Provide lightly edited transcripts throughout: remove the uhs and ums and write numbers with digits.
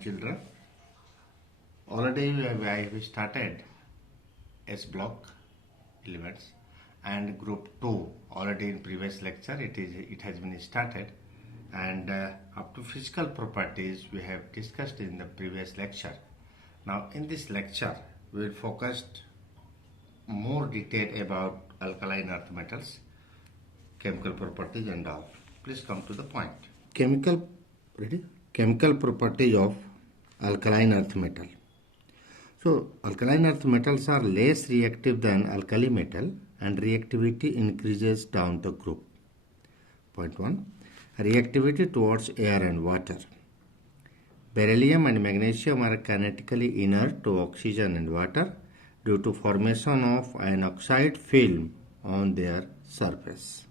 children. Already I have started S block elements and group 2 already in previous lecture it has been started, and up to physical properties we have discussed in the previous lecture. Now in this lecture we will focus more detail about alkaline earth metals, chemical properties and all. Please come to the point. Chemical properties of alkaline earth metal. So alkaline earth metals are less reactive than alkali metal and reactivity increases down the group. Point 1. Reactivity towards air and water. Beryllium and magnesium are kinetically inert to oxygen and water due to formation of an oxide film on their surface.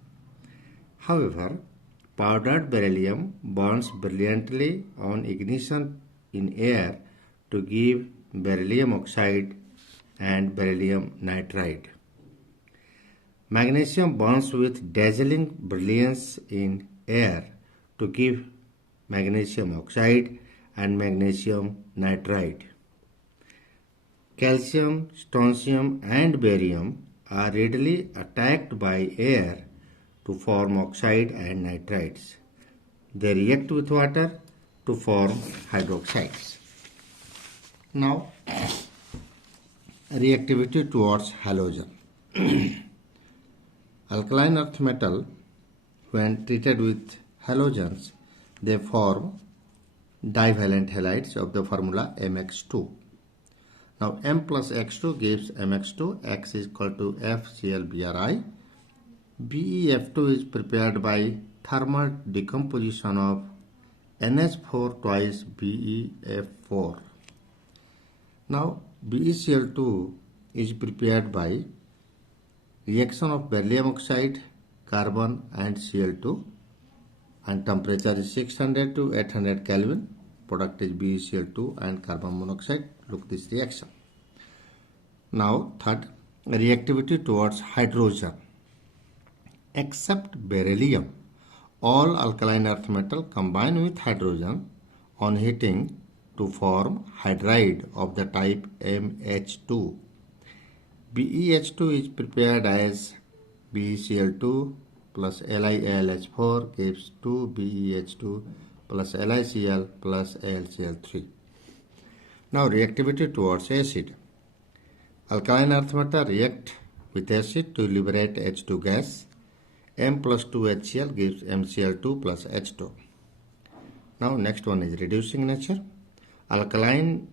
However, powdered beryllium burns brilliantly on ignition in air to give beryllium oxide and beryllium nitride. Magnesium burns with dazzling brilliance in air to give magnesium oxide and magnesium nitride. Calcium, strontium and barium are readily attacked by air to form oxide and nitrides. They react with water to form hydroxides. Now, reactivity towards halogen. Alkaline earth metal, when treated with halogens, they form divalent halides of the formula MX2. Now M plus X2 gives MX2, X is equal to FClBrI. BeF2 is prepared by thermal decomposition of NH4 twice BeF4. Now BeCl2 is prepared by reaction of beryllium oxide, carbon and Cl2, and temperature is 600 to 800 Kelvin. Product is BeCl2 and carbon monoxide. Look this reaction. Now third, reactivity towards hydrogen. Except beryllium, all alkaline earth metal combine with hydrogen on heating to form hydride of the type MH2. BeH2 is prepared as BeCl2 plus LiAlH4 gives 2BeH2 plus LiCl plus AlCl3. Now reactivity towards acid. Alkaline earth metal react with acid to liberate H2 gas. M plus 2HCl gives MCl2 plus H2. Now next one is reducing nature. Alkaline,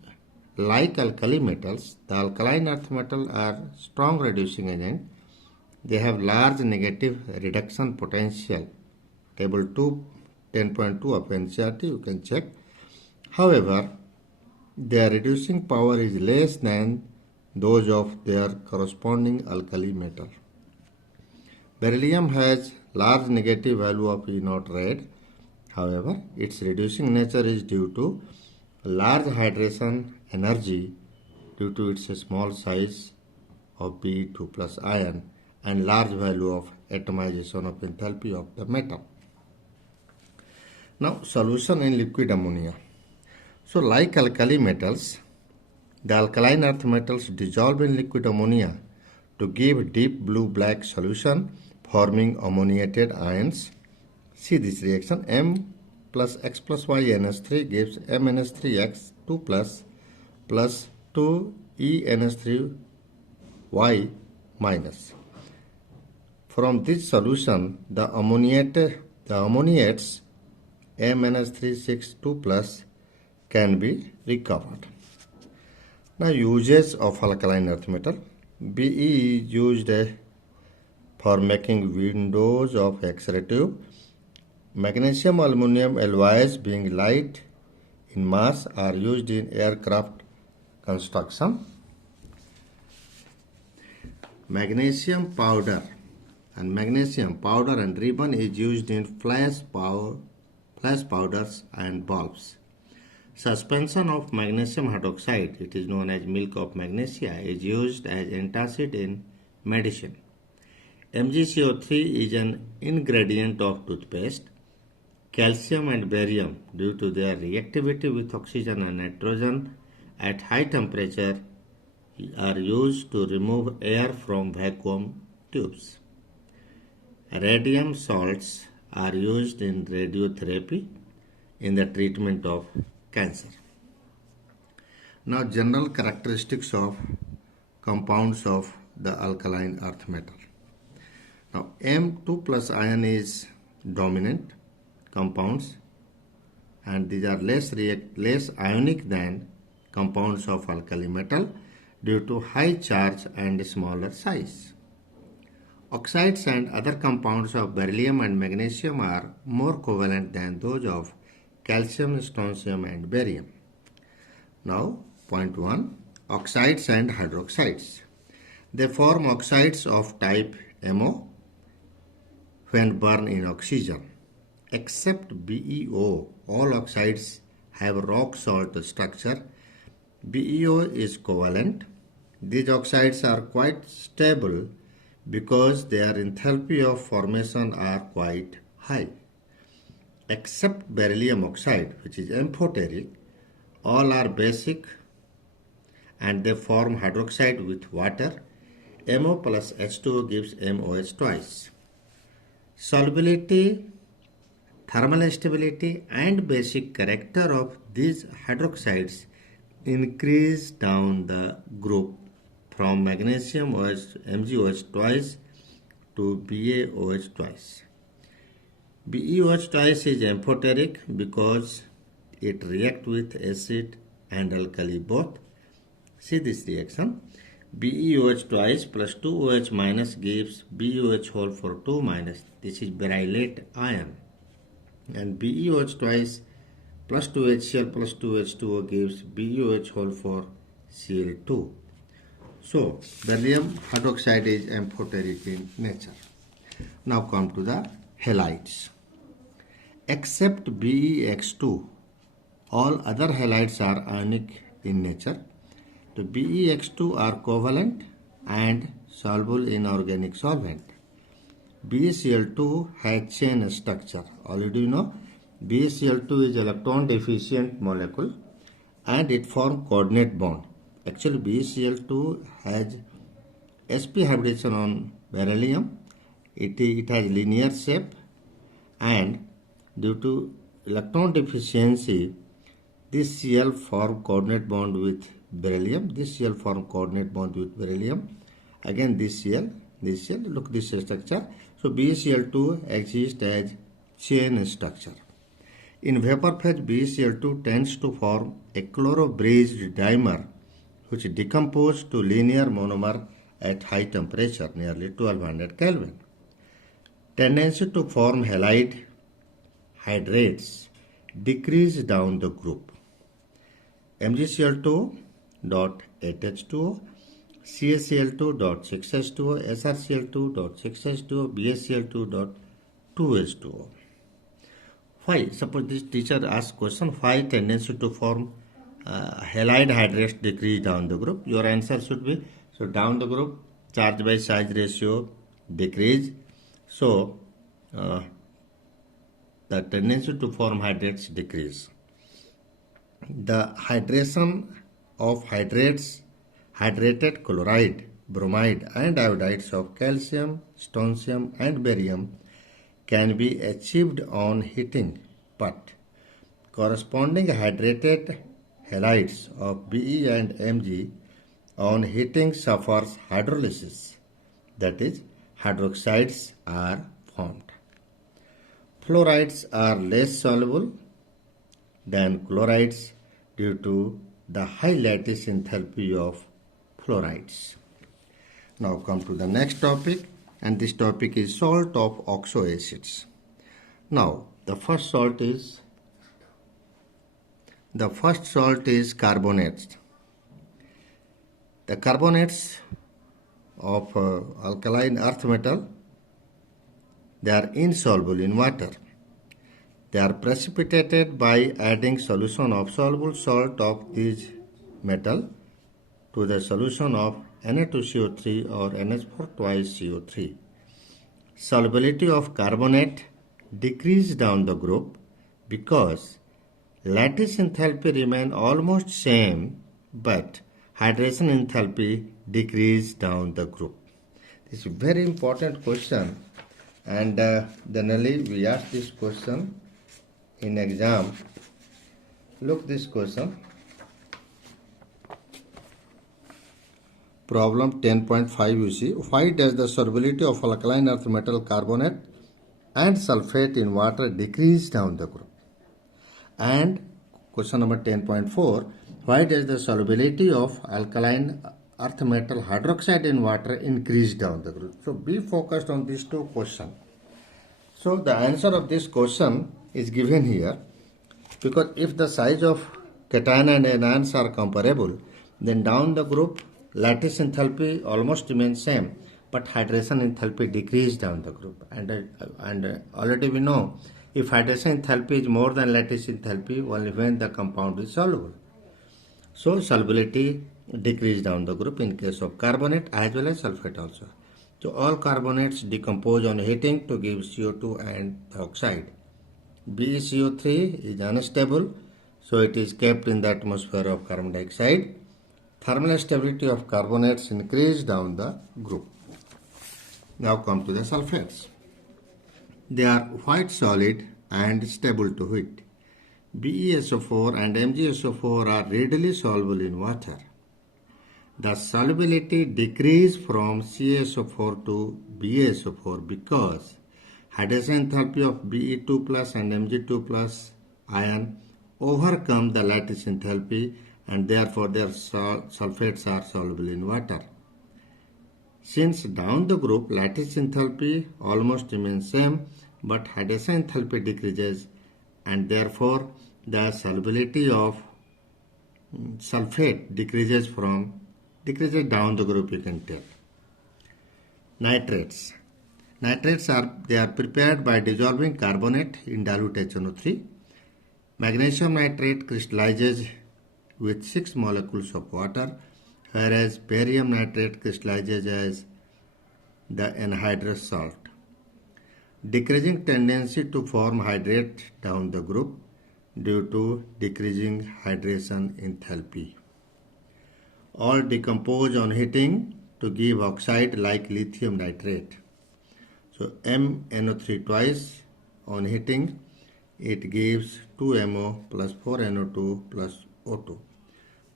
like alkali metals, the alkaline earth metal are strong reducing agent. They have large negative reduction potential. Table 2, 10.2 of NCERT, you can check. However, their reducing power is less than those of their corresponding alkali metal. Beryllium has large negative value of E0 rad. However, its reducing nature is due to large hydration energy due to its small size of Be2 plus ion and large value of atomization of enthalpy of the metal. Now solution in liquid ammonia. So like alkali metals, the alkaline earth metals dissolve in liquid ammonia to give deep blue-black solution forming ammoniated ions. See this reaction. M plus X plus Y NH3 gives MNH3X2 plus 2 ENH3Y minus. From this solution, the ammoniates MNH362 plus can be recovered. Now uses of alkaline earth metal. Be is used for making windows of X-ray tube. Magnesium aluminum alloys being light in mass are used in aircraft construction. Magnesium powder and ribbon is used in flash powders and bulbs. Suspension of magnesium hydroxide, it is known as milk of magnesia, is used as antacid in medicine. MgCO3 is an ingredient of toothpaste. calcium and barium, due to their reactivity with oxygen and nitrogen at high temperature, are used to remove air from vacuum tubes. Radium salts are used in radiotherapy in the treatment of cancer. Now, general characteristics of compounds of the alkaline earth metal. Now, M2 plus ion is dominant compounds, and these are less ionic than compounds of alkali metal due to high charge and smaller size. Oxides and other compounds of beryllium and magnesium are more covalent than those of calcium, strontium and barium. Now, point 1, oxides and hydroxides. They form oxides of type MO when burned in oxygen. Except BeO, all oxides have rock salt structure. BeO is covalent. These oxides are quite stable because their enthalpy of formation are quite high. Except beryllium oxide, which is amphoteric, all are basic and they form hydroxide with water. MO plus H2O gives MOH twice. Solubility, thermal stability and basic character of these hydroxides increase down the group from magnesium OH, MgOH twice to BaOH twice. BeOH twice is amphoteric because it reacts with acid and alkali both. See this reaction. BeOH twice plus 2OH minus gives BeOH whole for 2 minus. This is berylate ion. And BeOH twice plus 2HCl plus 2H2O gives BeOH whole for Cl2. So, beryllium hydroxide is amphoteric in nature. Now come to the halides. Except BeX2, all other halides are ionic in nature. The BeX2 are covalent and soluble in organic solvent. BeCl2 has chain structure. Already you know BeCl2 is electron deficient molecule and it forms coordinate bond. Actually BeCl2 has sp hybridization on beryllium. It has linear shape and due to electron deficiency this Cl form coordinate bond with beryllium. This Cl form coordinate bond with beryllium. Again this Cl, look this structure. So BeCl2 exists as chain structure. In vapor phase BeCl2 tends to form a chloro-bridged dimer which decomposes to linear monomer at high temperature, nearly 1200 Kelvin. Tendency to form halide hydrates decrease down the group. MgCl2 dot 8H2O, CaCl2 dot 6H2O, SrCl2 dot 6H2O, BaCl2 dot 2H2O. Why? Suppose this teacher asks question, why tendency to form halide hydrates decrease down the group? Your answer should be, so down the group charge by size ratio decrease. So the tendency to form hydrates decrease. The hydration of hydrated chloride, bromide and iodides of calcium, strontium and barium can be achieved on heating, but corresponding hydrated halides of Be and Mg on heating suffers hydrolysis, that is, hydroxides are formed. Fluorides are less soluble than chlorides due to the high lattice enthalpy of fluorides. Now come to the next topic, and this topic is salt of oxoacids. Now the first salt is carbonates. The carbonates of alkaline earth metal, they are insoluble in water. They are precipitated by adding solution of soluble salt of these metal to the solution of Na2CO3 or NH4 twice CO3. Solubility of carbonate decrease down the group because lattice enthalpy remain almost same, but hydration enthalpy decrease down the group. This is a very important question, and generally we ask this question in exam. Look this question. Problem 10.5 you see. Why does the solubility of alkaline earth metal carbonate and sulfate in water decrease down the group? And question number 10.4, why does the solubility of alkaline earth metal hydroxide in water increase down the group? So be focused on these two questions. So the answer of this question is given here, because if the size of cation and anions are comparable, then down the group lattice enthalpy almost remains same, but hydration enthalpy decrease down the group. And already we know, if hydration enthalpy is more than lattice enthalpy, only when the compound is soluble. So solubility decrease down the group in case of carbonate as well as sulfate also. So all carbonates decompose on heating to give CO2 and oxide. BeCO3 is unstable, so it is kept in the atmosphere of carbon dioxide. Thermal stability of carbonates increase down the group. Now come to the sulfates. They are white solid and stable to heat. BeSO4 and MgSO4 are readily soluble in water. The solubility decrease from CaSO4 to BeSO4 because hydration enthalpy of Be2 plus and Mg2 plus ion overcome the lattice enthalpy, and therefore their sulfates are soluble in water. Since down the group lattice enthalpy almost remains same, but hydration enthalpy decreases, and therefore the solubility of sulfate decreases down the group, you can tell. Nitrates. Nitrates are prepared by dissolving carbonate in dilute HNO3. Magnesium nitrate crystallizes with 6 molecules of water, whereas barium nitrate crystallizes as the anhydrous salt. Decreasing tendency to form hydrate down the group due to decreasing hydration enthalpy. All decompose on heating to give oxide like lithium nitrate. So MnO3 twice on heating, it gives 2MO plus 4NO2 plus O2.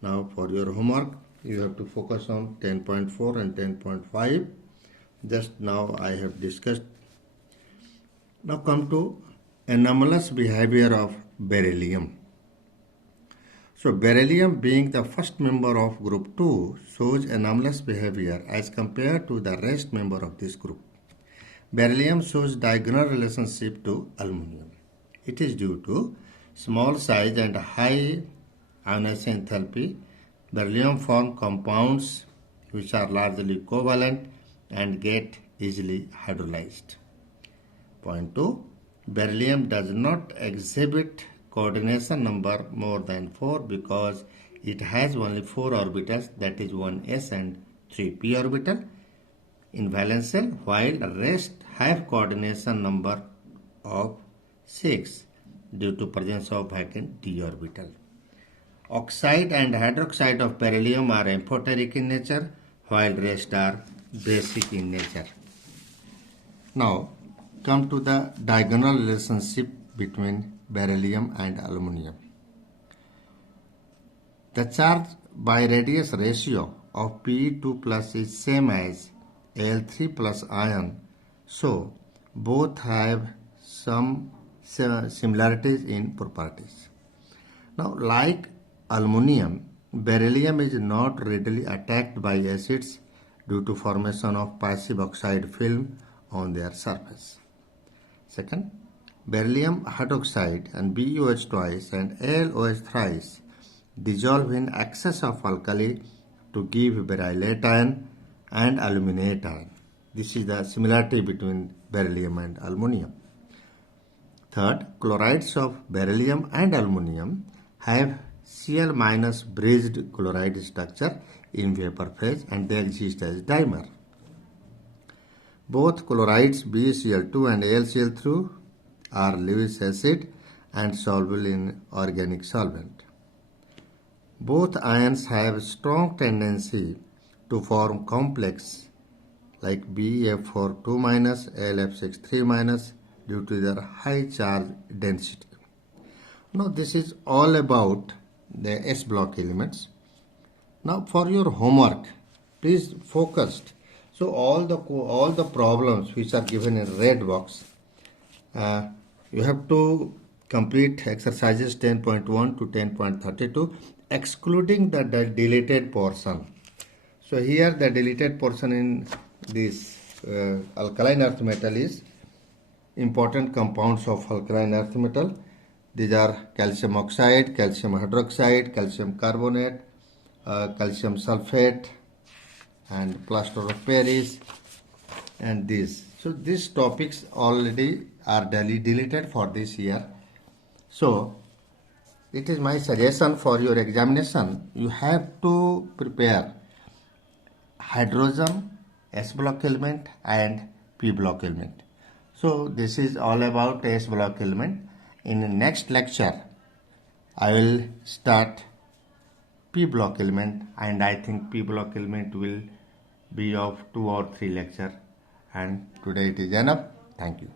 Now for your homework, you have to focus on 10.4 and 10.5. Just now I have discussed. Now come to anomalous behavior of beryllium. So beryllium, being the first member of group 2, shows anomalous behavior as compared to the rest member of this group. Beryllium shows diagonal relationship to aluminum. It is due to small size and high ionization enthalpy. Beryllium form compounds which are largely covalent and get easily hydrolyzed. Point 2. Beryllium does not exhibit coordination number more than 4 because it has only 4 orbitals, that is 1s and 3p orbital in valence shell, while the rest have coordination number of 6 due to presence of vacant d orbital. Oxide and hydroxide of beryllium are amphoteric in nature, while rest are basic in nature. Now come to the diagonal relationship between beryllium and aluminum. The charge by radius ratio of Pe2 plus is same as Al3 plus ion, so both have some similarities in properties. Now, like aluminum, beryllium is not readily attacked by acids due to formation of passive oxide film on their surface. Second, beryllium hydroxide and BeOH twice and AlOH thrice dissolve in excess of alkali to give berylate ion and aluminate ion. This is the similarity between beryllium and aluminum. Third, chlorides of beryllium and aluminum have Cl- bridged chloride structure in vapor phase, and they exist as dimer. Both chlorides BeCl2 and AlCl3 are Lewis acid and soluble in organic solvent. Both ions have strong tendency to form complex like BF4 minus, AlF6 3 minus due to their high charge density. Now this is all about the S block elements. Now for your homework, please focus. So all the problems which are given in red box, you have to complete exercises 10.1 to 10.32 excluding the deleted portion. So here the deleted portion in this alkaline earth metal is important compounds of alkaline earth metal. These are calcium oxide, calcium hydroxide, calcium carbonate, calcium sulfate, and plaster of Paris, and this. So these topics already are deleted for this year. So it is my suggestion for your examination. You have to prepare hydrogen, S block element and P block element. So this is all about S block element. In the next lecture, I will start P block element, and I think P block element will be of 2 or 3 lecture, and today it is enough. Thank you.